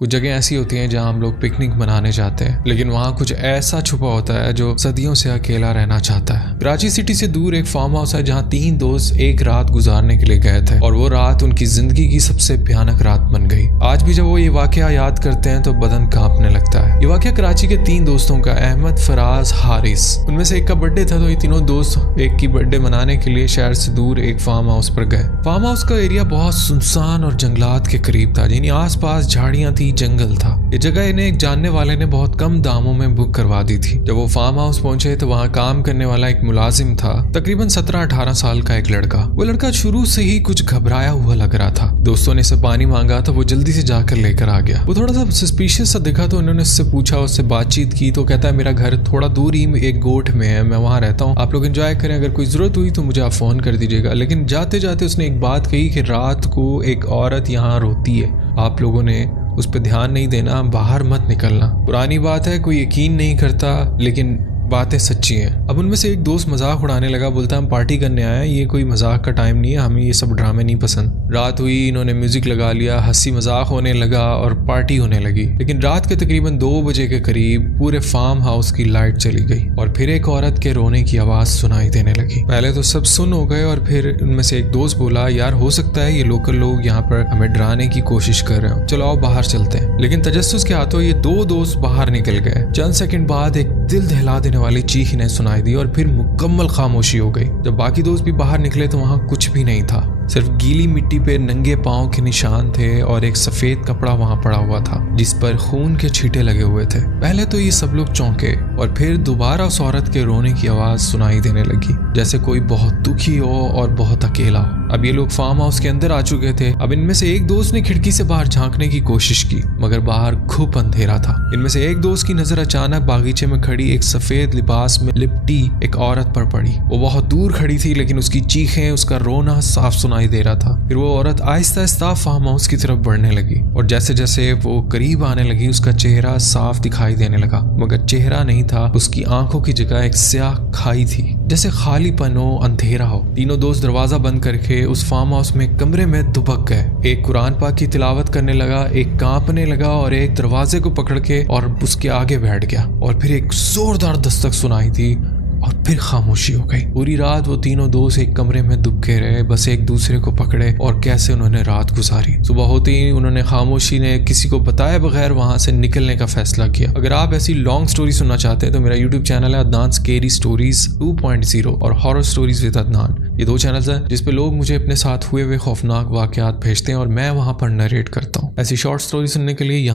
कुछ जगह ऐसी होती हैं जहां हम लोग पिकनिक मनाने जाते हैं, लेकिन वहां कुछ ऐसा छुपा होता है जो सदियों से अकेला रहना चाहता है। कराची सिटी से दूर एक फार्म हाउस है जहां 3 दोस्त एक रात गुजारने के लिए गए थे और वो रात उनकी जिंदगी की सबसे भयानक रात बन गई। आज भी जब वो ये वाकया याद करते हैं तो बदन कांपने लगता है। ये वाकया कराची के 3 दोस्तों का, अहमद, फराज, हारिस। उनमें से एक का बर्थडे था तो ये तीनों दोस्त एक की बर्थडे मनाने के लिए शहर से दूर एक फार्म हाउस पर गए। फार्म हाउस का एरिया बहुत सुनसान और जंगलात के करीब था, यानी आस पास झाड़ियां थी, जंगल था। ये जगह इन्हें एक जानने वाले ने बहुत कम दामों में बुक करवा दी थी। जब वो फार्म हाउस पहुंचे तो वहां काम करने वाला एक मुलाजिम था, तकरीबन 17-18 साल का एक लड़का। वो लड़का शुरू से ही कुछ घबराया हुआ लग रहा था। दोस्तों ने इसे पानी मांगा तो वो जल्दी से जाकर लेकर आ गया। वो थोड़ा सा सस्पिशियस सा दिखा तो उन्होंने उससे पूछा, उससे बातचीत की तो कहता है मेरा घर थोड़ा दूर ही एक गोठ में है, मैं वहां रहता हूँ, आप लोग एंजॉय करें, अगर कोई जरूरत हुई तो मुझे आप फोन कर दीजिएगा। लेकिन जाते जाते उसने एक बात कही कि रात को एक औरत यहाँ रोती है, आप लोगों ने उस पर ध्यान नहीं देना, बाहर मत निकलना। पुरानी बात है, कोई यकीन नहीं करता, लेकिन बातें सच्ची हैं। अब उनमें से एक दोस्त मजाक उड़ाने लगा, बोलता हम पार्टी करने आए हैं, ये कोई मजाक का टाइम नहीं है, हमें ये सब ड्रामे नहीं पसंद। रात हुई, इन्होंने म्यूजिक लगा लिया, हंसी मजाक होने लगा और पार्टी होने लगी। लेकिन रात के तकरीबन 2 बजे के करीब पूरे फार्म हाउस की लाइट चली गई और फिर एक औरत के रोने की आवाज सुनाई देने लगी। पहले तो सब सुन हो गए और फिर उनमें से एक दोस्त बोला, यार हो सकता है ये लोकल लोग यहाँ पर हमें डराने की कोशिश कर रहे हो, चलो आओ बाहर चलते हैं। लेकिन तजस्सुस के हाथों ये 2 दोस्त बाहर निकल गए। चंद सेकंड बाद एक दिल दहला देने वाली चीख इन्हें सुनाई दी और फिर मुकम्मल खामोशी हो गई। जब बाकी दोस्त भी बाहर निकले तो वहां कुछ भी नहीं था, सिर्फ गीली मिट्टी पे नंगे पांव के निशान थे और एक सफेद कपड़ा वहां पड़ा हुआ था जिस पर खून के छींटे लगे हुए थे। पहले तो ये सब लोग चौंके और फिर दोबारा उस औरत के रोने की आवाज सुनाई देने लगी, जैसे कोई बहुत दुखी हो और बहुत अकेला हो। अब ये लोग फार्म हाउस के अंदर आ चुके थे। अब इनमें से एक दोस्त ने खिड़की से बाहर झांकने की कोशिश की, मगर बाहर खूब अंधेरा था। इनमें से एक दोस्त की नजर अचानक बागीचे में खड़ी एक सफेद लिबास में लिपटी एक औरत पर पड़ी। वो बहुत दूर खड़ी थी, लेकिन उसकी चीखें, उसका रोना साफ सुनाई दे रहा था। फिर वो औरत आहिस्ता आहिस्ता फार्म हाउस की तरफ बढ़ने लगी और जैसे जैसे वो करीब आने लगी उसका चेहरा साफ दिखाई देने लगा, मगर चेहरा नहीं था, उसकी आंखों की जगह एक स्याह खाई थी, जैसे खालीपन हो, अंधेरा हो। तीनों दोस्त दरवाजा बंद करके उस फार्म हाउस में कमरे में दुबक गए। एक कुरान पाक की तिलावत करने लगा, एक कांपने लगा और एक दरवाजे को पकड़ के और उसके आगे बैठ गया। और फिर एक जोरदार दस्तक सुनाई थी और फिर खामोशी हो गई। पूरी रात वो तीनों दोस्त एक कमरे में दुबके रहे, बस एक दूसरे को पकड़े और कैसे उन्होंने रात गुजारी। सुबह होते ही उन्होंने खामोशी ने किसी को बताए बगैर वहां से निकलने का फैसला किया। अगर आप ऐसी लॉन्ग स्टोरी सुनना चाहते हैं तो मेरा यूट्यूब चैनल है अदनान स्केरी स्टोरीज 2.0 और हॉरर स्टोरीज विद अदनान। ये 2 चैनल्स हैं जिसपे लोग मुझे अपने साथ हुए खौफनाक वाकयात भेजते हैं और मैं वहां पर नरेट करता हूँ। ऐसी शॉर्ट स्टोरी सुनने के लिए